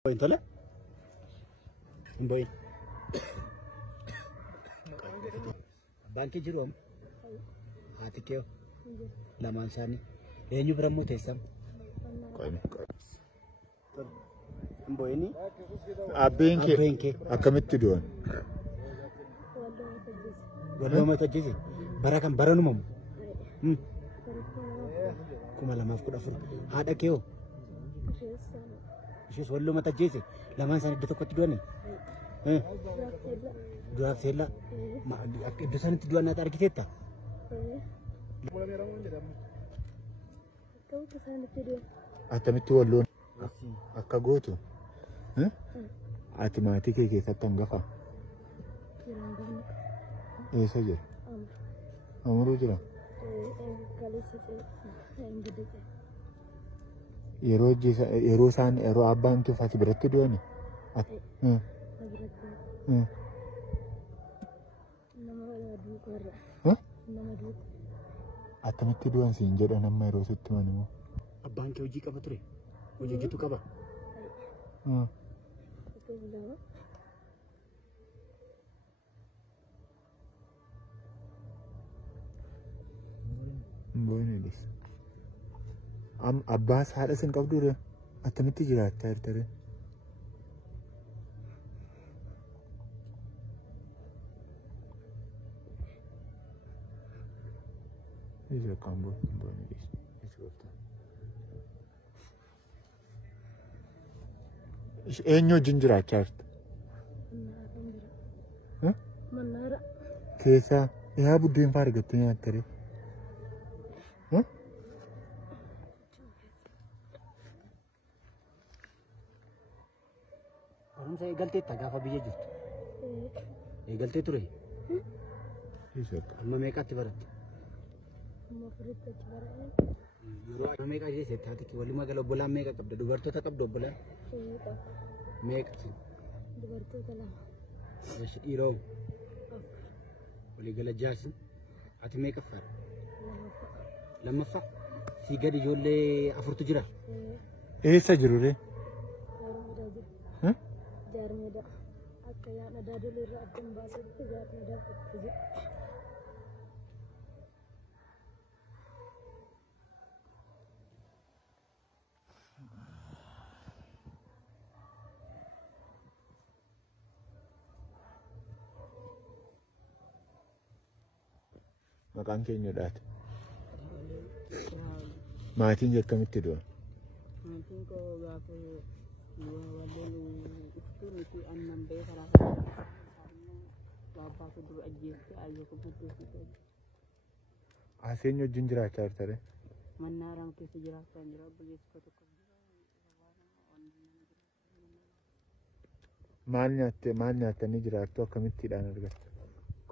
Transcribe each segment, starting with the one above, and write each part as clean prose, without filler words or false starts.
Poin tola? Poin. Banki jiru am. Haati kee lamaan isaanii eenyu bira muteessam? Poini. Abbeen kee akkamitti du'an? Waloo mata jisi bara kan baranumamu. Kuma lamaaf kudha afur. Haadha kee hoo? Ishee waloo mata jisi lamaan isaanii iddoo tokkotti du'ani? Duraaf seella. Iddoo isaaniitti du'an naata argiteetta? Attamitti walloon akka gootu? Ati maatii kee keessatti hangafa? Eessa jira? Amuruu jira? Yeroo abbaan kee ati biratti du'ani? Attamitti du'an siin jedhan amma yeroo sitti manimoo? Abbaan kee hojii qaba ture? Hojiitu qaba? Boonidis. Abbaas haadha sin qabdu re? Attamitti jiraachaa jirta re? Ija kan boonidis. Eenyu wajjin jiraachaa jirta? Keessaa yaa buddeen fa'aa argattee nyaatta re? Barumsa eegalteetta gaafa biyya jirtu? Eegaltee ture? Amma meeqaatti baratte? Yeroo amma meeqa ishee seettaati? Walumaa gala obbolaan meeqa qabda? Dubartoota qabda obbolaan? Meeqa? Dubartoota lama. Dhiiroo? Walii gala jaasi? Ati meeqa fa'a? Lammaffaa? Sii gadi ijoollee afurtu jira? Eessa jiru re? Jaarmeedha. Akka yaadna daadolii irraa addan baasetti jaarmeedha fudhate jira. Maqaan keenyadhaati. Maatiin akkamitti du'a? Maatiin koo gaafa waliin iftuu nuti annan ba'ee karaa baabaa koo dura ajjeetti ayyoo koo buddee Aseenyu wajjin jiraachaa jirta re? Mannaaraan keessa jiraachaa jira obboleessi koo tokko Maal nyaattanii jiraattu akkamittiidhaan argattu?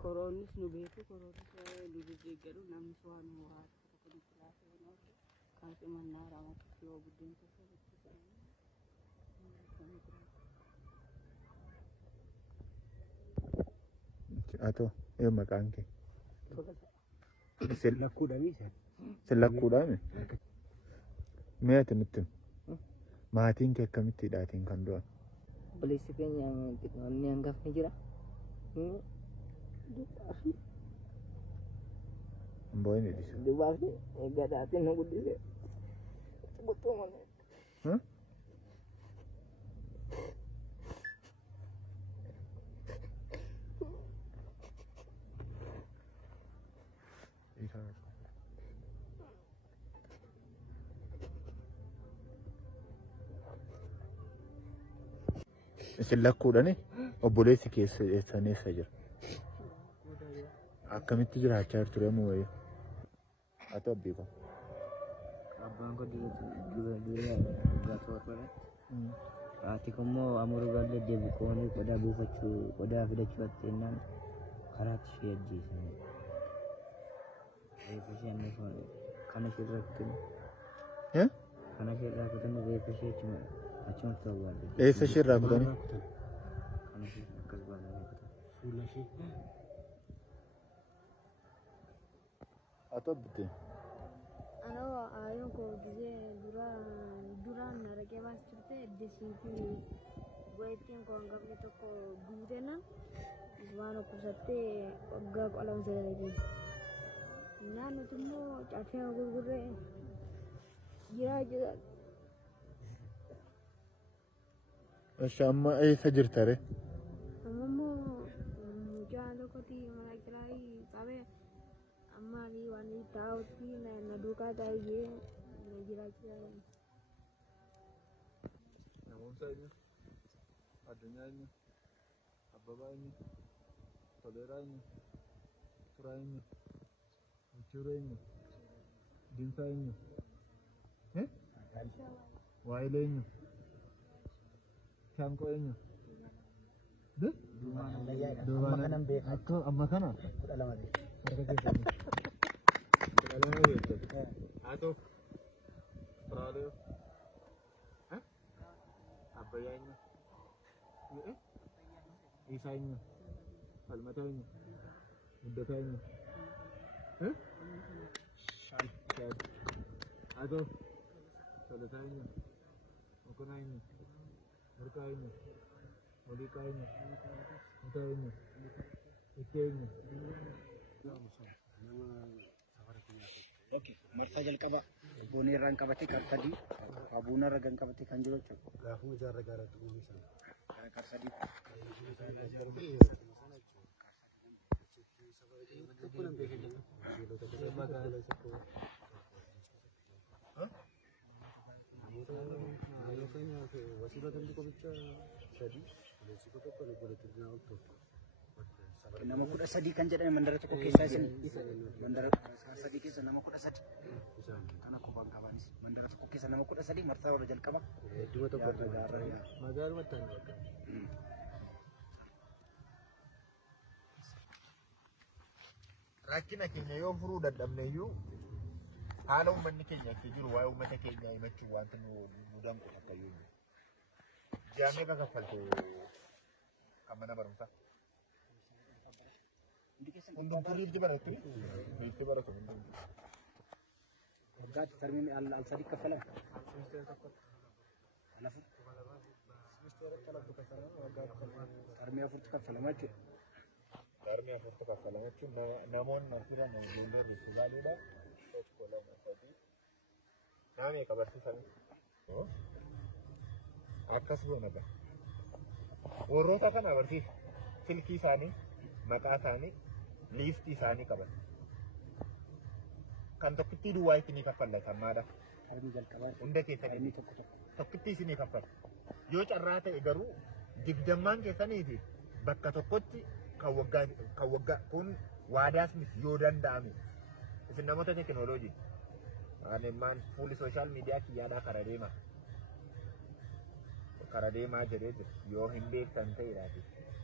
Koroonis nu beeku koroonis durii deeggaru namni waan waa tokko nutti laafee kaasee mannaaraan akkasii yoo buddeen keessa Atoo ee maqaan kee? Lakkuudhaami? Lakkuudhaami? Mee ati nutti maatiin kee akkamittiidhaatiin kan du'an? Obboleessi keenya wanni hangafni jira. Booni disa. Dubaafni gadaatiin nu guddise. Botoo malee. Isin lakkuudhani obboleessi keessa eessa jira? Akkamitti jiraachaa jirtu reemu wayii? Ati abbii koo? Abbaan koo dura gaafa warra haati koo immoo amuruu gallee deebi qoonii qodaa buufachuu qodaa fidachuu atteenaan karaatti ishee ajjeesan. Reefa ishee anniifama kana ishee irraa kutanii kana ishee irraa kutanii reefa ishee achumatti awwaalle. Eessa ishee irraa kutanii? Kana ishee akkas baala Fuula ishee? Ati abbitee? Ano ayun ko gize duran narage mas turte desinti waiting ko anggap itu ko gude na iswano kusatte wagga ko alam sila lagi nanu tumo cafe gurgure jira Amma eessa jirta re? ammo mujalo ko ti malakrai sabe amma ni wani tauti na duka taye na jira Namoota eenyu? Addunyaa eenyu? Abbabaa eenyu? Toleeraa eenyu? Turaa eenyu? Michuura eenyu? Dinsaa eenyu? Waayilee eenyu? Shaanqoo eenyu? Duubaan akka amma kana? Harka keessatti. Kudha lama beekte. Haa ta'u. Turaalee. Abbayyaa eenyu? Isaa eenyu? Falmataa eenyu? Guddataa eenyu? Haa ta'u. Tolataa eenyu? Okonaa eenyu? Murqaa eenyu? Waliiqaa eenyu? Mutaa eenyu? Ittee eenyu? Oke, marsa jalqaba boonii irraan qabate kan sadii abuuna irra kan qabate kan jiru jechuudha. Gaafuma jaarra gaaraatti uumisan. Kar sadii. Naannoo keenyaaf wasiila kan qobicha sadii leessifaa tokko godhatu dinaa ol tokko. Nama kudha sadii kan jedhame mandara tokko keessaa isin mandara sadii keessa nama kudha sadii. Kana kophaan qabanis mandara tokko keessa nama kudha sadii marsaa warra jalqaba. Hedduma tokko magaaluma ta'an. Rakkina keenya yoo furuu dadhabneyyuu haala uummanni keenya itti jiru waa'ee uummata keenyaa himachuun wanta nu danqu takkayyuu. Jaamee kan kaffalte kan mana barumsaa. Hundumtuu liifti baratu. Liifti baratu hundumtuu. Waggaatti sarmii al sadii kaffalama. Alafu sarmii afurtu kaffalama jechuudha. Sarmii afurtu kaffalama jechuun namoonni asirra namoonni bisu ilaaluudha. Tokko lama sadii. Naamee qabarsiisanii. Akkas goona bara. Warroota kana barsiisa. Silkii isaanii, maqaa isaanii, liistii isaanii qaban. Kan tokkittii duwwaa isinii kaffalla sammaadha. Sarmii jalqabaa Hunda keessanii inni tokko. tokkittii isinii kaffalla. Yoo carraa ta'e garuu digdammaan keessanii fi bakka tokkotti kan waggaa kun waadaas miti yoo danda'ame. Isin namoota teekinooloojii. Anemmaan fuulli sooshaal miidiyaa kiyyaadhaa kara deema. Kara deemaa jedhee jiru yoo hin beektan ta'eedhaati.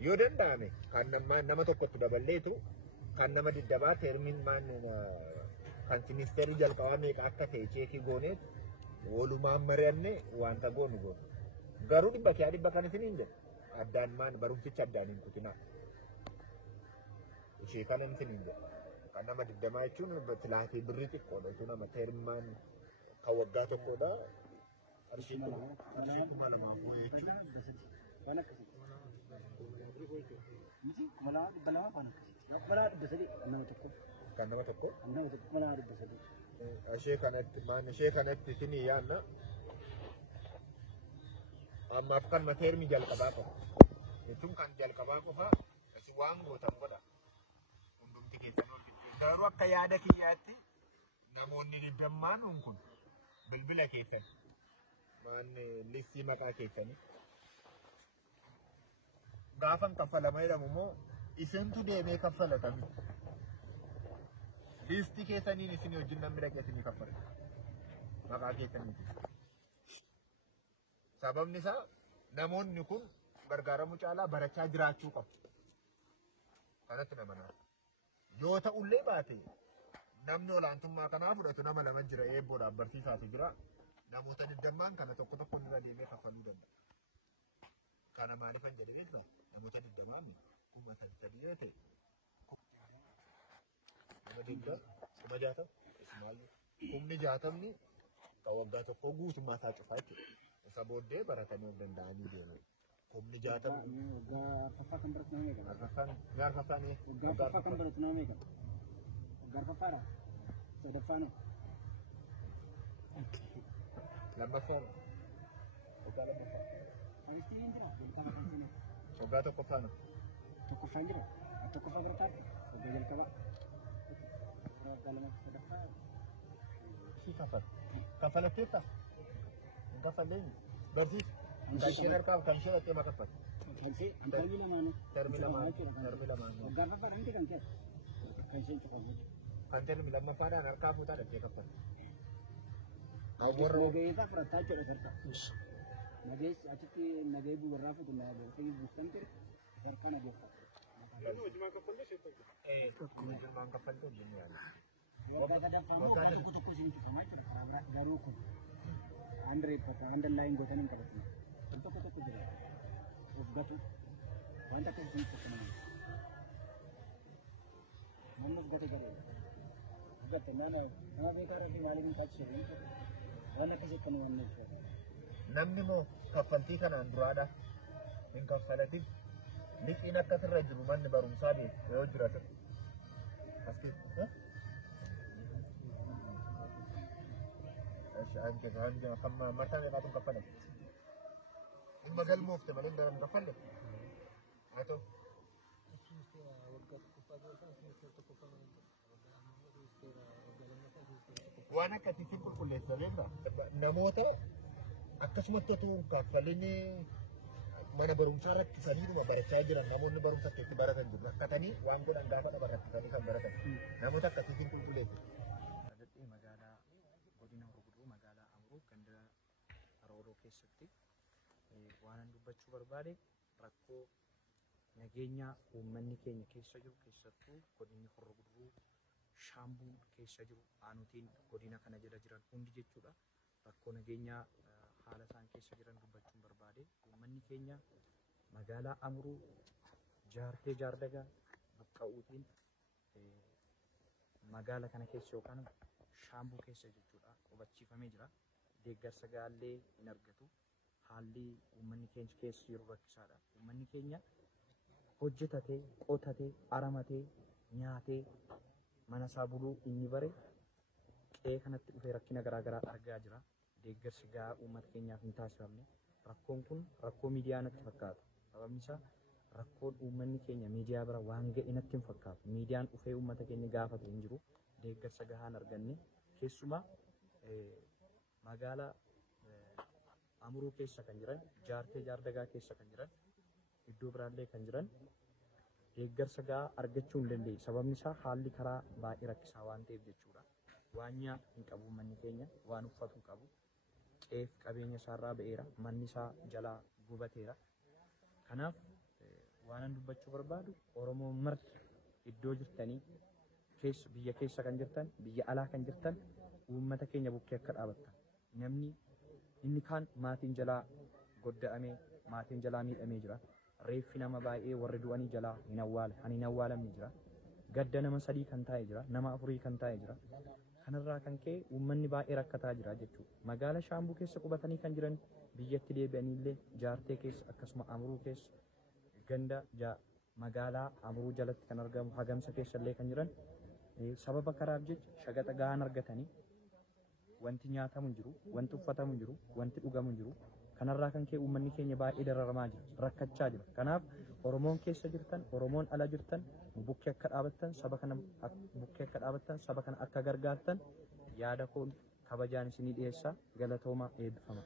Yoo danda'ame kan nama tokkotti daballeetu kan nama diddabaa teermiin kan ministeerri jalqabaa meeqa akka ta'e cheekii gooneet walumaan mari'anne wanta goonu goonu. Garuu dhibba kan isiniin jedhu addaan barumsicha addaan hin kutinaa. Ishee kanan isiniin jedhu. Kan nama diddamaa jechuun filaafii birrii xiqqoodha jechuun nama teermaan kan waggaa tokkodha. Qarshii kuma lamaaf jechuun. Kan nama tokko. Ishee kanatti isinii yaadna. Ammaaf kan teermi jalqabaa qofa. Jechuun kan jalqabaa qofa isin waan gootan godha. Hundumti keessan ol garuu akka yaada kiyyaatti namoonni digdammaan kun bilbila keessan listii maqaa keessanii gaafan kaffalama jedhamu immoo isintu deemee kaffalatan listii keessaniin isinii wajjin namni dhaqee isinii kaffala maqaa keessaniiti. Sababni isaa namoonni kun gargaaramuu caalaa barachaa jiraachuu qabu. Kanatti nama naaf. Yoo ta'ullee baate namni olaantummaa kanaa fudhatu nama lama jira eebboodhaaf barsiisaatu jira. Namoota digdammaan kana tokko irra deemee kaffaluu danda'a. Kana maaliifan jedhe beektaa? Namoota digdammaan kuma sadii yoo ta'e. Kuma digdama, kuma jaatama, ismaayyuu. Humni jaatamni ka waggaa tokko guutummaa isaa cufaa jechuudha. Isa booddee baratanii of danda'anii deemu. Humni jaatamni Waggaa arfaffaa kan baratu nama eegala. arfaffaan Waggaa arfaffaa kan baratu nama eegala. Waggaa arfaffaadha. Sadaffaana. lammaffaan waggaa lammaffaa Saayinsii hin jira. Jalqaba saayinsii. waggaa tokkoffaana. Tokkoffaan jira. Tokkoffaa barataa. Waggaa jalqaba. Waggaa lama sadaffaa. Si kaffalatteetta hin kaffalleen barsiis kan isheen harkaa kan isheen dhattee makaffate. Kalsee antarmi lamaanii. Termi lamaan Waggaa arfaffaa dhanti kan ta'e. Kan isheen cufa jechuudha. kan termi lammaffaadhaan harkaa fuutaa dhattee kaffate. Nageessa fudhataa jechuudha sirta. Nageessi achitti nagee warraa fuutu nageessa buustan ture sirka nageessa. Wajjumaan kaffaltuu hin yaala. Waggaa sadaffaa immoo waggaa tokko isin cufamaa jechuudha. Garuu kun underline gootan hin qabatu. Tokko jira. Of gatu wanta akka isin cufamaa. Namni of gatu garuu. Gatte nama beekaa fi maaliif hin taasisu? Waan akkasii kan waan jechuudha. Namni moo kaffaltii kanaan duraadha hin kaffalatin liqiin akkasirra jiru manni barumsaa beeku yoo jiraatan. Asti hamma mataa meeqaatu kaffalame? Ilma galmoofte malee garam kaffalle? Haa ta'u. Waan akkasiitiin qulqulleessa beektaa? Namoota akkasumatti otoo kaffalini mana barumsaa rakkisaniidhuma barachaa jiran namoonni barumsa itti baratan jiru. Rakkatanii waan godhan gaafa dhaba rakkisanii kan baratan. Namoota akkasiitiin qulqulleessa. Dadhee magaalaa godina Horoguduu magaalaa Amruu ganda Arooroo keessatti waan dubbachuu barbaade rakkoo nageenya uummanni keenya keessa jiru keessattuu godinni Horoguduu Shaambuu keessa jiru aanutiin godina kana jala jiran hundi jechuudha. Rakkoo nageenyaa haala isaan keessa jiran dubbachuun barbaade uummanni keenya magaalaa Amruu jaartee jaardagaa buqqa'uutiin magaala kana keessa yookaan Shaambuu keessa jechuudha qubachiifamee jira. Deeggarsa gaallee hin argatu. Haalli uummanni keenya keessa jiru rakkisaadha. Uummanni keenya hojjetatee, qotatee, aramatee, nyaatee mana isaa buluu inni bare qe'ee kanatti dhufee rakkina garaagaraa argaa jira. Deeggarsi gahaa uummata keenyaaf hin taasifamne. Rakkoon kun rakkoo miidiyaa natti fakkaata. Sababni isaa rakkoon uummanni keenya miidiyaa bira waan ga'e natti hin fakkaatu. Miidiyaan dhufee uummata keenya gaafatu hin jiru. Deeggarsa gahaa hin arganne. Keessumaa magaalaa Amruu keessa kan jiran, jaartee jaardagaa keessa kan jiran, iddoo biraallee kan jiran deeggarsa gahaa argachuu hin dandeenye. Sababni isaa haalli karaa baay'ee rakkisaa waan ta'eef jechuudha. Waan nyaatu hin qabu uummanni keenya, waan uffatu hin qabu. Qe'ee qabeenya isaarraa ba'eera, manni isaa jalaa gubateera. Kanaaf waan dubbachuu barbaadu Oromoon marti iddoo jirtanii biyya keessa kan jirtan, biyya alaa kan jirtan uummata keenya bukkee akka dhaabattan. Namni inni kaan maatiin jalaa godda'amee, maatiin jalaa miidhamee jira. Reeffi nama baay'ee warri du'anii jalaa hin awwaalamne jira. Gadda nama 3 kan taa'e jira, nama 4 kan taa'e jira. Kanarraa kan ka'e uummanni baay'ee rakkataa jira jechuudha. Magaala Shaambuu keessa qubatanii kan jiran biyyatti deebi'anii illee jaartee keessa akkasuma Amruu keessa ganda magaalaa Amruu jalatti kan argamu Hagamsa keessa illee kan jiran sababa karaaf jecha shagaxa gahaan argatanii wanti nyaatamu hin jiru, wanti uffatamu hin jiru, wanti dhugamu hin jiru. Kanarraa kan ka'e uummanni keenya baay'ee dararamaa jira, rakkachaa jira. Kanaaf Oromoon keessa jirtan, Oromoon ala jirtan bukkee akka dhaabattan, saba kana bukkee akka dhaabattan, saba kana akka gargaartan yaada koo kabajaan isinii dhiyeessaa. Galatoomaa, eebbifama.